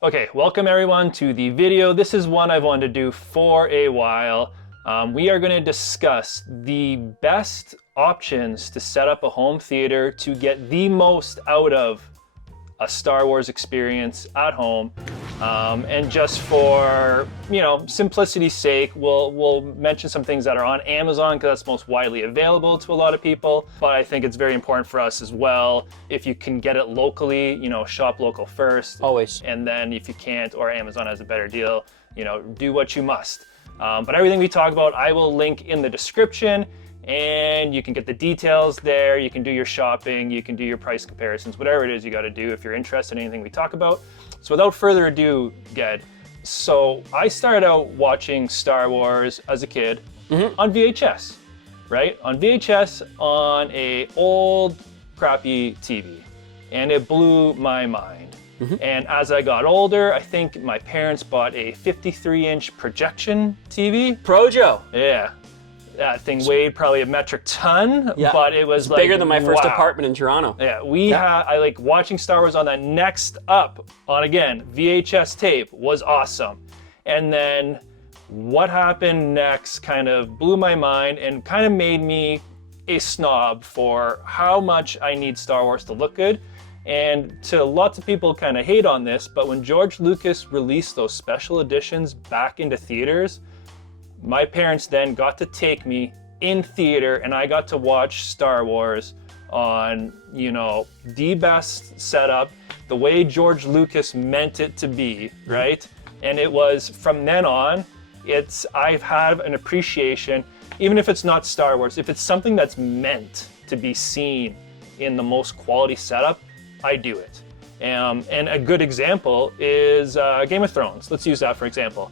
Okay, welcome everyone to the video. This is one I've wanted to do for a while. We are going to discuss the best options to set up a home theater to get the most out of a Star Wars experience at home. And just for, simplicity's sake, we'll mention some things that are on Amazon because that's most widely available to a lot of people. But I think it's very important for us as well. If you can get it locally, shop local first. Always. And then if you can't, or Amazon has a better deal, do what you must. But everything we talk about, I will link in the description. And you can get the details there, you can do your shopping, you can do your price comparisons, whatever it is you gotta do if you're interested in anything we talk about. So without further ado, Ged, so I started out watching Star Wars as a kid on VHS, right? On VHS on a old crappy TV, and it blew my mind. And as I got older, I think my parents bought a 53-inch projection TV. Projo. Yeah. That thing weighed probably a metric ton, but it was like bigger than my first apartment in Toronto. Yeah, I like watching Star Wars on that. Next up on, again, VHS tape was awesome. And then what happened next kind of blew my mind and kind of made me a snob for how much I need Star Wars to look good. And to lots of people kind of hate on this, but when George Lucas released those special editions back into theaters, my parents then got to take me in theater and I got to watch Star Wars on, the best setup, the way George Lucas meant it to be, right? And it was from then on, I've had an appreciation, even if it's not Star Wars, if it's something that's meant to be seen in the most quality setup, I do it. And a good example is Game of Thrones. Let's use that for example.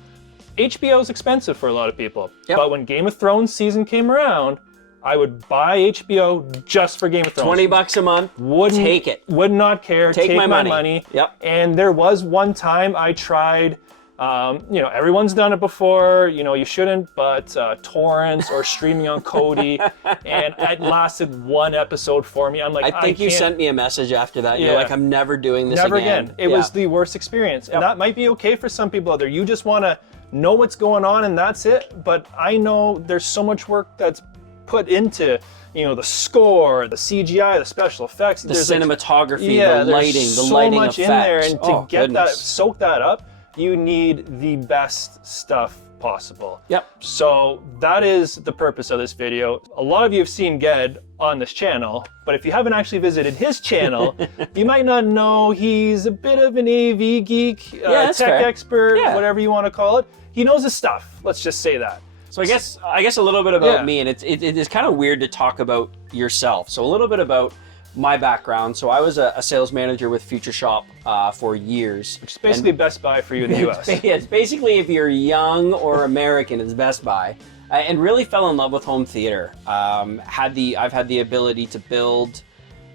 HBO is expensive for a lot of people, but when Game of Thrones season came around, I would buy HBO just for Game of Thrones. $20 a month, take it. Would not care, take my money. Yep. And there was one time I tried, everyone's done it before, you shouldn't, but torrents or streaming on Kodi, and it lasted one episode for me. I'm like, I think you sent me a message after that. You're like, I'm never doing this never again. It was the worst experience. And that might be okay for some people out there. You just want to know what's going on and that's it. But I know there's so much work that's put into, the score, the CGI, the special effects. The cinematography, the lighting, the lighting effects. So much in there, and to get that, soak that up, you need the best stuff possible. Yep. So that is the purpose of this video. A lot of you have seen Ged on this channel, but if you haven't actually visited his channel, you might not know he's a bit of an AV geek, tech expert, whatever you want to call it. He knows his stuff. Let's just say that. So I guess a little bit about me, and it is kind of weird to talk about yourself. So a little bit about my background. So I was a sales manager with Future Shop for years. Which is basically Best Buy for you in the US. It's basically if you're young or American, it's Best Buy. And really fell in love with home theater. I've had the ability to build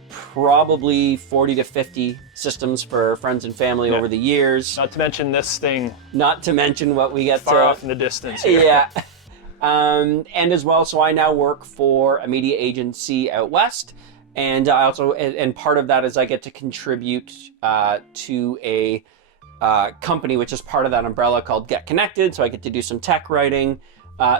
probably 40 to 50 systems for friends and family over the years. Not to mention this thing. Not to mention what we get far off in the distance here. Yeah. And as well, so I now work for a media agency out west. And I also, and part of that is I get to contribute to a company which is part of that umbrella called Get Connected. So I get to do some tech writing.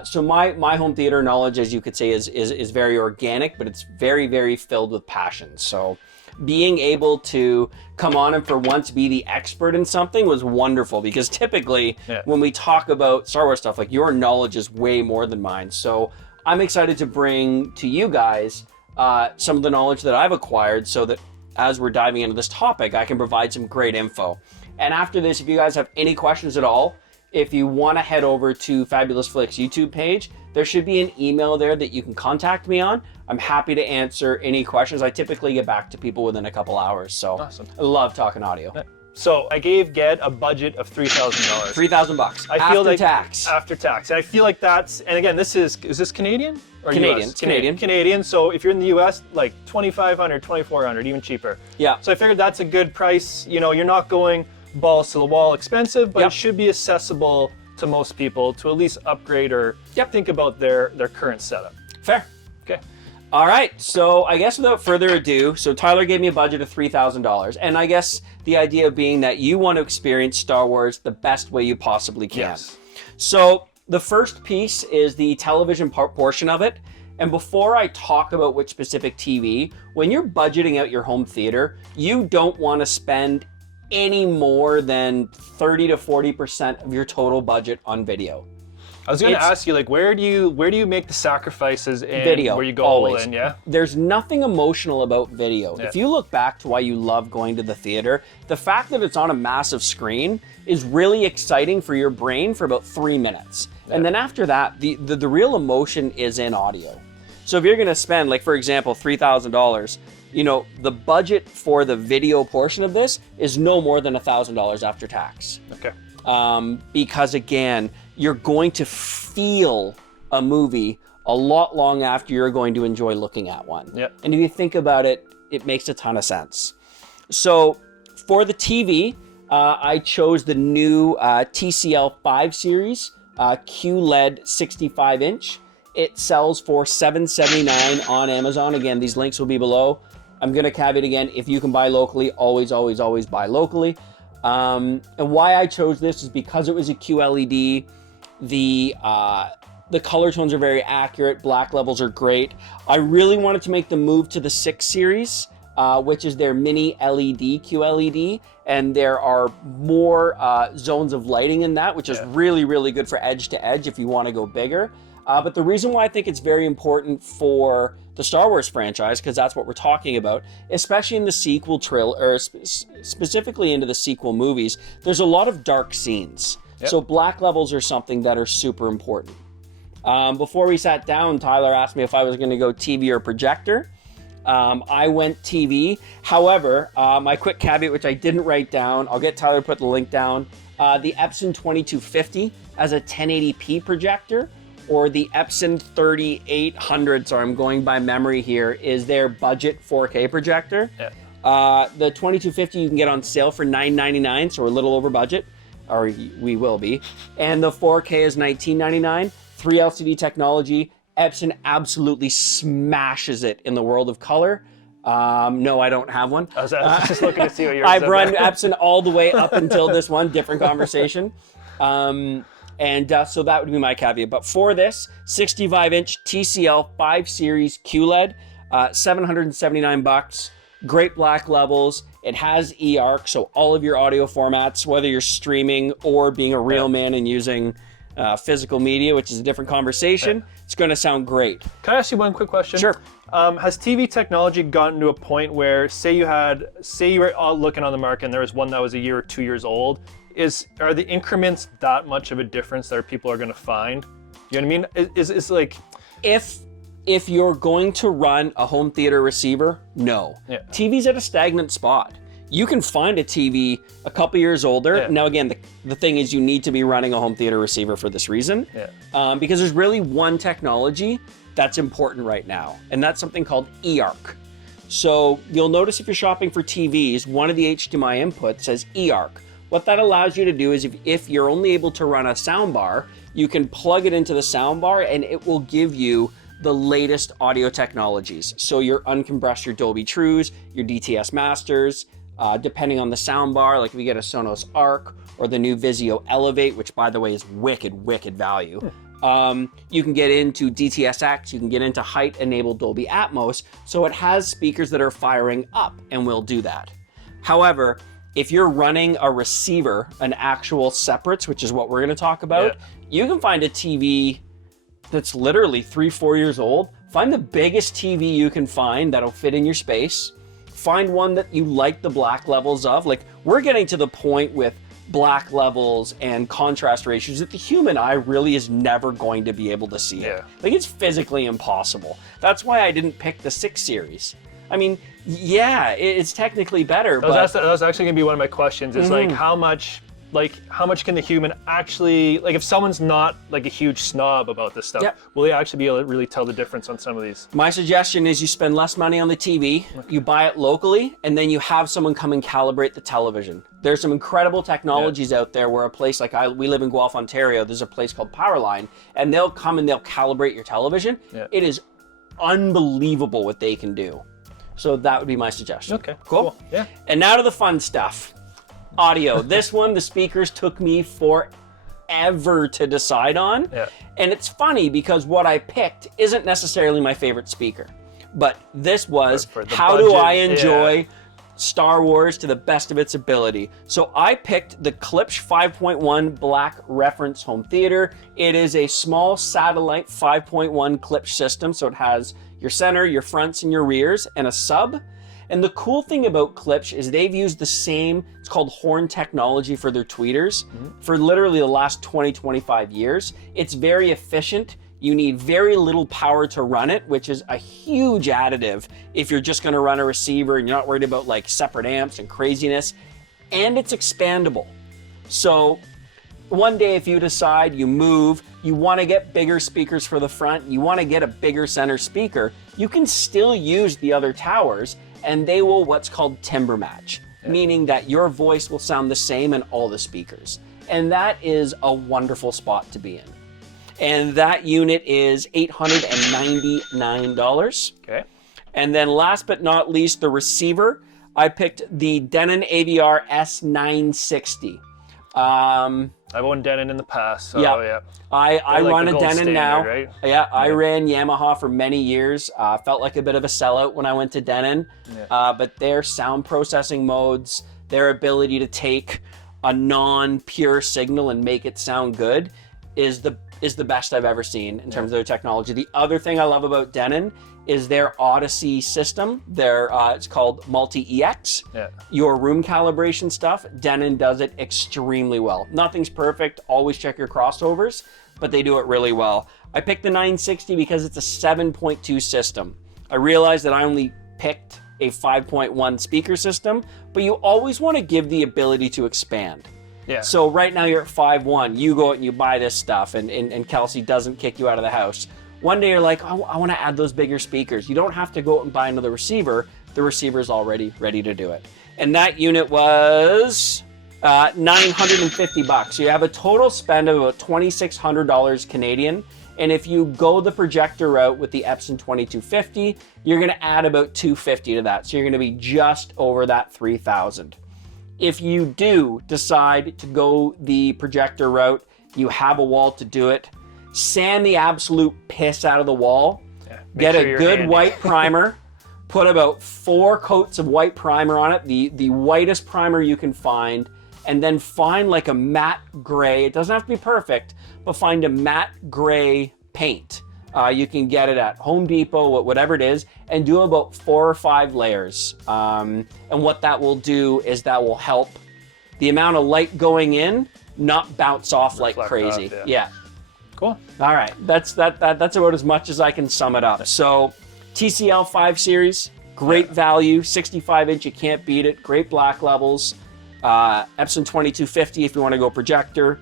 So my home theater knowledge, as you could say, is very organic, but it's very, very filled with passion. So being able to come on and for once be the expert in something was wonderful, because typically when we talk about Star Wars stuff, like your knowledge is way more than mine. So I'm excited to bring to you guys some of the knowledge that I've acquired so that as we're diving into this topic, I can provide some great info. And after this, if you guys have any questions at all, if you want to head over to Fabulous Flix YouTube page, there should be an email there that you can contact me on. I'm happy to answer any questions. I typically get back to people within a couple hours. So awesome. I love talking audio. So I gave Ged a budget of $3,000. $3,000 after tax. After tax. And I feel like that's, and again, is this Canadian? Or Canadian. US? Canadian. So if you're in the US, like $2,500, $2,400, even cheaper. Yeah. So I figured that's a good price. You're not going balls to the wall expensive, but it should be accessible to most people to at least upgrade or think about their current setup. Fair. Okay. All right, so I guess without further ado, so Tyler gave me a budget of $3,000, and I guess the idea being that you want to experience Star Wars the best way you possibly can. Yes. So the first piece is the television portion of it, and before I talk about which specific TV, when you're budgeting out your home theater, you don't want to spend any more than 30 to 40% of your total budget on video. I was going to ask you, like, where do you make the sacrifices in video, where you go always. all in? Yeah. There's nothing emotional about video. Yeah. If you look back to why you love going to the theater, the fact that it's on a massive screen is really exciting for your brain for about 3 minutes. Yeah. And then after that, the real emotion is in audio. So if you're going to spend, like, for example, $3,000, you know, the budget for the video portion of this is no more than $1,000 after tax. Okay. Because again, you're going to feel a movie a lot long after you're going to enjoy looking at one. Yep. And if you think about it, it makes a ton of sense. So for the TV, I chose the new TCL 5 series QLED 65-inch. It sells for $779 on Amazon. Again, these links will be below. I'm going to caveat again, if you can buy locally, always, always, always buy locally. And why I chose this is because it was a QLED. The color tones are very accurate. Black levels are great. I really wanted to make the move to the 6 series, which is their mini LED QLED. And there are more zones of lighting in that, which is really, really good for edge to edge if you want to go bigger. But the reason why I think it's very important for the Star Wars franchise, because that's what we're talking about, especially in the sequel specifically into the sequel movies, there's a lot of dark scenes. Yep. So black levels are something that are super important. Before we sat down, Tyler asked me if I was going to go TV or projector. I went TV. However, my quick caveat, which I didn't write down, I'll get Tyler to put the link down. The Epson 2250 as a 1080p projector, or the Epson 3800, sorry, I'm going by memory here, is their budget 4K projector. Yeah. The 2250 you can get on sale for $999, so we're a little over budget, or we will be. And the 4K is $1999, 3 LCD technology. Epson absolutely smashes it in the world of color. No, I don't have one. I was just looking to see what yours I've run Epson all the way up until this one, different conversation. So that would be my caveat. But for this 65-inch TCL 5 Series QLED, $779. Great black levels. It has eARC, so all of your audio formats, whether you're streaming or being a real man and using physical media, which is a different conversation, it's going to sound great. Can I ask you one quick question? Sure. Has TV technology gotten to a point where, say you were looking on the market and there was one that was a year or 2 years old, are the increments that much of a difference that people are going to find? You know what I mean? Is like, if you're going to run a home theater receiver, no. Yeah. TV's at a stagnant spot. You can find a TV a couple years older. Yeah. Now again, the thing is you need to be running a home theater receiver for this reason. Yeah. Because there's really one technology that's important right now, and that's something called eARC. So you'll notice if you're shopping for TVs, one of the HDMI inputs says eARC. What that allows you to do is if you're only able to run a soundbar, you can plug it into the soundbar and it will give you the latest audio technologies. So your uncompressed, your Dolby Trues, your DTS Masters, depending on the soundbar, like if you get a Sonos Arc or the new Vizio Elevate, which by the way is wicked value. You can get into DTS:X, you can get into height-enabled Dolby Atmos, so it has speakers that are firing up and will do that. However, if you're running a receiver, an actual separates, which is what we're going to talk about, you can find a TV that's literally 3-4 years old. Find the biggest TV you can find that'll fit in your space. Find one that you like the black levels of. Like, we're getting to the point with black levels and contrast ratios that the human eye really is never going to be able to see it. Like, it's physically impossible. That's why I didn't pick the 6 series. I mean, yeah, it's technically better, but... That was actually going to be one of my questions, is like, how much can the human actually, like, if someone's not like a huge snob about this stuff, will they actually be able to really tell the difference on some of these? My suggestion is you spend less money on the TV, you buy it locally, and then you have someone come and calibrate the television. There's some incredible technologies out there where a place like we live in Guelph, Ontario, there's a place called Powerline, and they'll come and they'll calibrate your television. It is unbelievable what they can do. So that would be my suggestion. Okay, cool. Yeah. And now to the fun stuff. Audio. This one, the speakers took me forever to decide on. Yeah. And it's funny because what I picked isn't necessarily my favorite speaker. But this was, For the how do budget, I enjoy Star Wars to the best of its ability? So I picked the Klipsch 5.1 Black Reference Home Theater. It is a small satellite 5.1 Klipsch system. So it has your center, your fronts, and your rears, and a sub. And the cool thing about Klipsch is they've used the same, it's called horn technology for their tweeters for literally the last 20, 25 years. It's very efficient. You need very little power to run it, which is a huge additive if you're just gonna run a receiver and you're not worried about like separate amps and craziness. And it's expandable. So one day if you decide you move, you wanna get bigger speakers for the front, you wanna get a bigger center speaker, you can still use the other towers and they will what's called timbre match, meaning that your voice will sound the same in all the speakers. And that is a wonderful spot to be in. And that unit is $899. Okay. And then last but not least, the receiver. I picked the Denon AVR S960. I've owned Denon in the past, so yeah. I like run the a gold Denon standard, now. right? Yeah, I ran Yamaha for many years. Felt like a bit of a sellout when I went to Denon. But their sound processing modes, their ability to take a non-pure signal and make it sound good is the best I've ever seen in terms of their technology. The other thing I love about Denon is their Odyssey system. It's called Multi-EX. Yeah. Your room calibration stuff, Denon does it extremely well. Nothing's perfect, always check your crossovers, but they do it really well. I picked the 960 because it's a 7.2 system. I realized that I only picked a 5.1 speaker system, but you always want to give the ability to expand. Yeah. So right now you're at 5.1, you go out and you buy this stuff and Kelsey doesn't kick you out of the house. One day you're like, oh, I want to add those bigger speakers. You don't have to go out and buy another receiver. The receiver's already ready to do it. And that unit was $950. So you have a total spend of about $2,600 Canadian. And if you go the projector route with the Epson 2250, you're going to add about $250 to that. So you're going to be just over that $3,000. If you do decide to go the projector route, you have a wall to do it, sand the absolute piss out of the wall, get a good white primer, put about 4 coats of white primer on it, the whitest primer you can find, and then find like a matte gray. It doesn't have to be perfect, but find a matte gray paint. You can get it at Home Depot, whatever it is, and do about 4 or 5 layers. And what that will do is that will help the amount of light going in not bounce off like crazy. Yeah. Cool. All right, that's about as much as I can sum it up. So TCL 5 Series, great value, 65-inch, you can't beat it, great black levels. Epson 2250 if you want to go projector.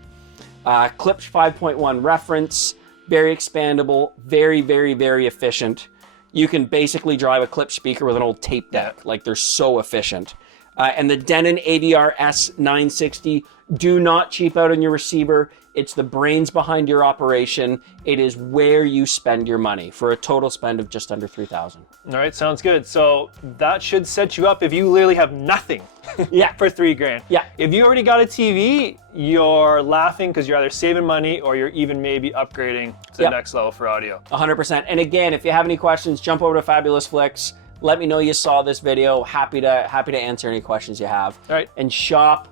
Klipsch 5.1 reference, very expandable, very, very, very efficient. You can basically drive a Klipsch speaker with an old tape deck. Like, they're so efficient. And the Denon AVR S960, do not cheap out on your receiver. It's the brains behind your operation. It is where you spend your money for a total spend of just under $3,000. All right, sounds good. So that should set you up if you literally have nothing for $3,000. Yeah. If you already got a TV, you're laughing because you're either saving money or you're even maybe upgrading to the next level for audio. 100%. And again, if you have any questions, jump over to Fabulous Flix. Let me know you saw this video. Happy to answer any questions you have. All right. And shop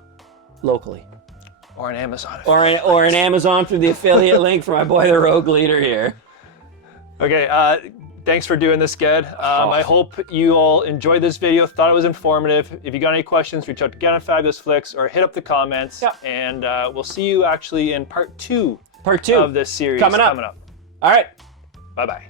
locally. Or an Amazon. Or an Amazon through the affiliate link for my boy, the Rogue Leader here. Okay, thanks for doing this, Ged. I hope you all enjoyed this video, thought it was informative. If you got any questions, reach out to Ged on Fabulous Flix or hit up the comments. And we'll see you actually in part 2 of this series coming up. All right. Bye-bye.